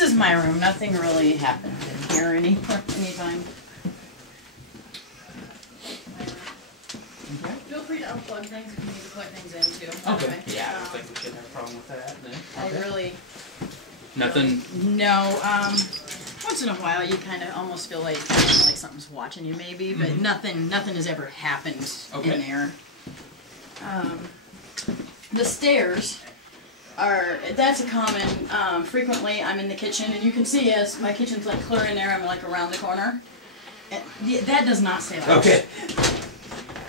this is my room. Nothing really happened in here anytime. Okay. Feel free to unplug things if you need to plug things in too. Okay. Yeah, I don't think we should have a problem with that then. I really... Nothing? No. Once in a while you kind of almost feel like something's watching you maybe, but nothing has ever happened in there. The stairs are, that's a common, frequently I'm in the kitchen and you can see as my kitchen's like clear in there, I'm like around the corner. And that does not stay like that.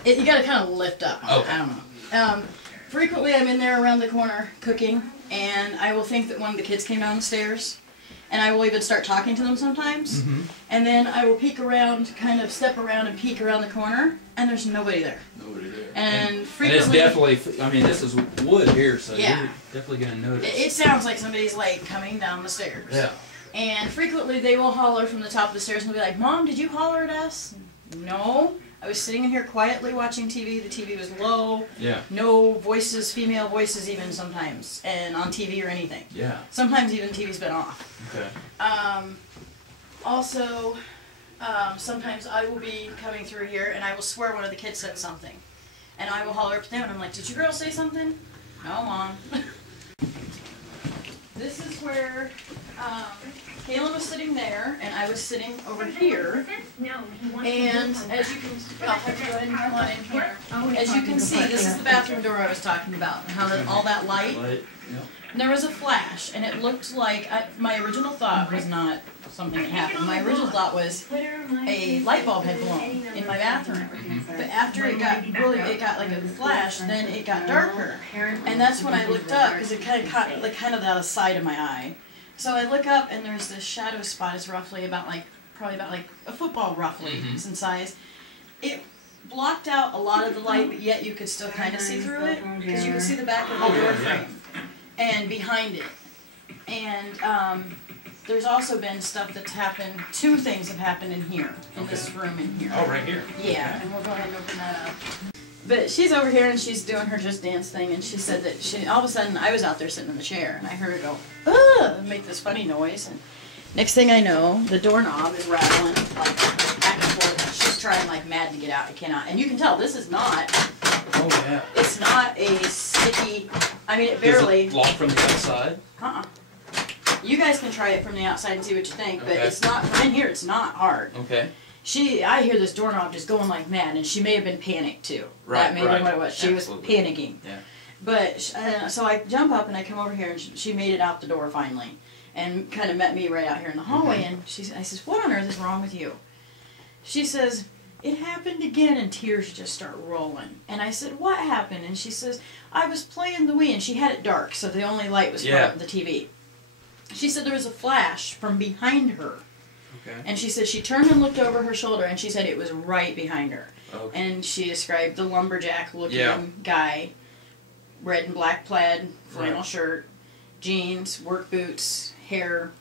Okay. You gotta kind of lift up. Okay. I don't know. Frequently I'm in there around the corner cooking and I will think that one of the kids came down the stairs and I will even start talking to them sometimes. And then I will peek around, kind of step around and peek around the corner and there's nobody there. Nobody there. And frequently... And it's definitely, I mean this is wood here, so you're definitely going to notice. It sounds like somebody's like coming down the stairs. Yeah. And frequently they will holler from the top of the stairs and they'll be like, Mom, did you holler at us? No. I was sitting in here quietly watching TV. The TV was low. Yeah. No voices, female voices even sometimes, and on TV or anything. Yeah. Sometimes even TV's been off. Okay. Also, sometimes I will be coming through here and I will swear one of the kids said something. And I will holler up to them and I'm like, did you girls say something? No, Mom. This is where Kaylin was sitting there, and I was sitting over here. And as you can, I'll have to go ahead and come on in here. As you can see, this is the bathroom door I was talking about, and how all that light. And there was a flash, and it looked like my original thought was not something that happened. My original thought was a light bulb had blown in my bathroom. But after it got like a flash, then it got darker, and that's when I looked up because it kind of caught kind of the side of my eye. So I look up and there's this shadow spot. It's roughly probably about like a football roughly in size. It blocked out a lot of the light, but yet you could still kind of see through it because you can see the back of the door frame and behind it. And there's also been stuff that's happened. Two things have happened in here, in this room in here. Oh, right here. Yeah, and we'll go ahead and open that up. But she's over here and she's doing her Just Dance thing, and she said that all of a sudden I was out there sitting in the chair and I heard her go, ugh, and make this funny noise. And next thing I know, the doorknob is rattling like back and forth. She's trying like mad to get out. I cannot. And you can tell this is not. Oh yeah. It's not a sticky. I mean, it barely. Does it lock from the outside? You guys can try it from the outside and see what you think, but it's not from in here. It's not hard. Okay. I hear this doorknob just going like mad, and she may have been panicked too. Right, that may have been what it was. She was panicking. Yeah. But so I jump up and I come over here, and she made it out the door finally, and kind of met me right out here in the hallway. And I says, "What on earth is wrong with you?" She says, "It happened again," and tears just start rolling. And I said, "What happened?" And she says, "I was playing the Wii," and she had it dark, so the only light was from the TV. She said there was a flash from behind her. Okay. And she said she turned and looked over her shoulder, and she said it was right behind her. Okay. And she described the lumberjack-looking guy, red and black plaid, flannel shirt, jeans, work boots, hair,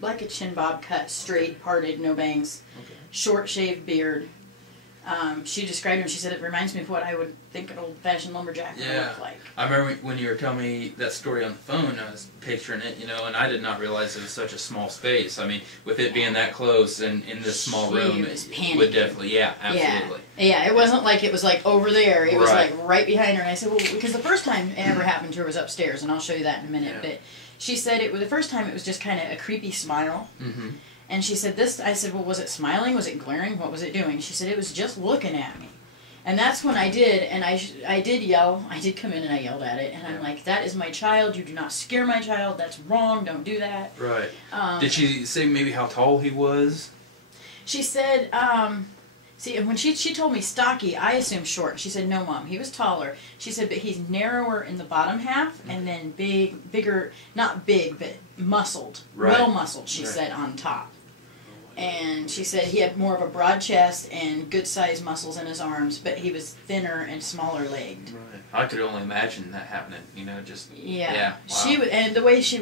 like a chin bob cut, straight, parted, no bangs, short shaved beard. She described him. She said it reminds me of what I would think an old-fashioned lumberjack would look like. I remember when you were telling me that story on the phone, I was picturing it, you know, and I did not realize it was such a small space. I mean, with it being that close and in this small room, it would definitely, absolutely. Yeah, it wasn't like it was like over there. It was like right behind her. And I said, well, because the first time it ever happened to her was upstairs, and I'll show you that in a minute. But she said the first time it was just kind of a creepy smile. And she said I said, well, was it smiling? Was it glaring? What was it doing? She said, it was just looking at me. And that's when I did, and I did yell. I did come in and I yelled at it. And I'm like, that is my child. You do not scare my child. That's wrong. Don't do that. Right. Did she say maybe how tall he was? She said, see, when she told me stocky, I assumed short. She said, no, Mom, he was taller. She said, but he's narrower in the bottom half, and then bigger, not big, but muscled. Well muscled, she said, on top. And she said he had more of a broad chest and good sized muscles in his arms, but he was thinner and smaller legged. Right. I could only imagine that happening, you know, just... Yeah. Wow. And the way she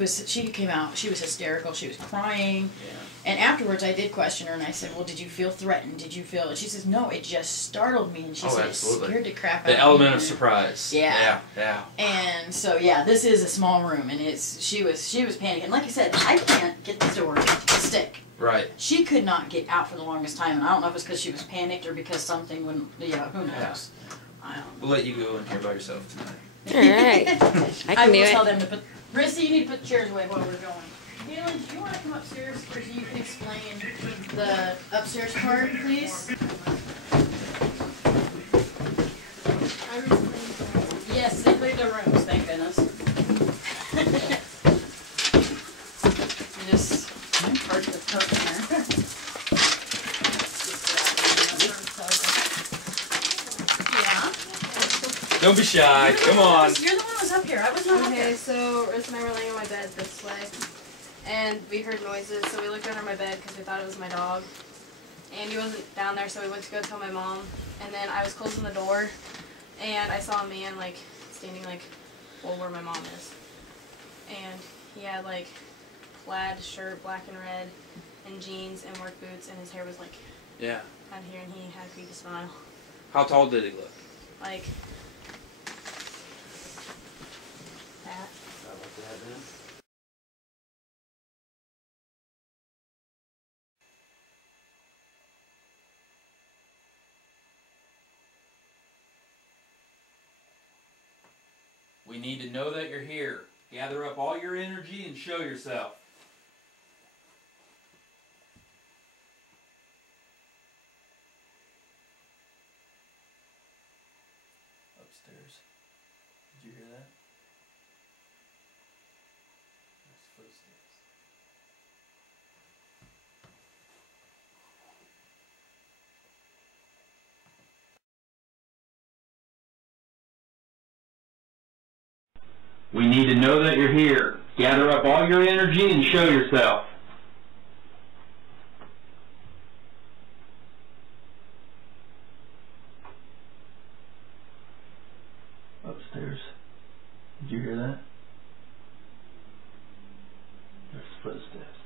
came out, she was hysterical. She was crying. Yeah. And afterwards, I did question her, and I said, well, did you feel threatened? Did you feel... And she says, no, it just startled me. And she said absolutely. It scared the crap out of me. The element of surprise. Yeah. Yeah. And so, yeah, this is a small room, and she was panicking. Like I said, I can't get the door to stick. Right. She could not get out for the longest time, and I don't know if it's because she was panicked or because something wouldn't... Yeah, who knows? Yeah. I don't know. We'll let you go in here by yourself tonight. Alright. I will tell them to put... Rissy, you need to put the chairs away while we're going. Galen, do you want to come upstairs so you can explain the upstairs part, please? Yes, they cleared their rooms, thank goodness. You just park the coat in there. Yeah. Don't be shy. Come on. You're the one who was up here. I was not up Okay, here. so Riz and I were laying on my bed this way, and we heard noises, so we looked under my bed because we thought it was my dog. And he wasn't down there, so we went to go tell my mom. And then I was closing the door, and I saw a man, like, standing, like, well, where my mom is. And he had, like, plaid shirt, black and red, and jeans and work boots, and his hair was, like, Yeah. down here, and he had a creepy smile. How tall did he look? Like, that. We need to know that you're here. Gather up all your energy and show yourself. Upstairs. Did you hear that? There's footsteps. We need to know that you're here. Gather up all your energy and show yourself. Upstairs. Did you hear that? There's footsteps.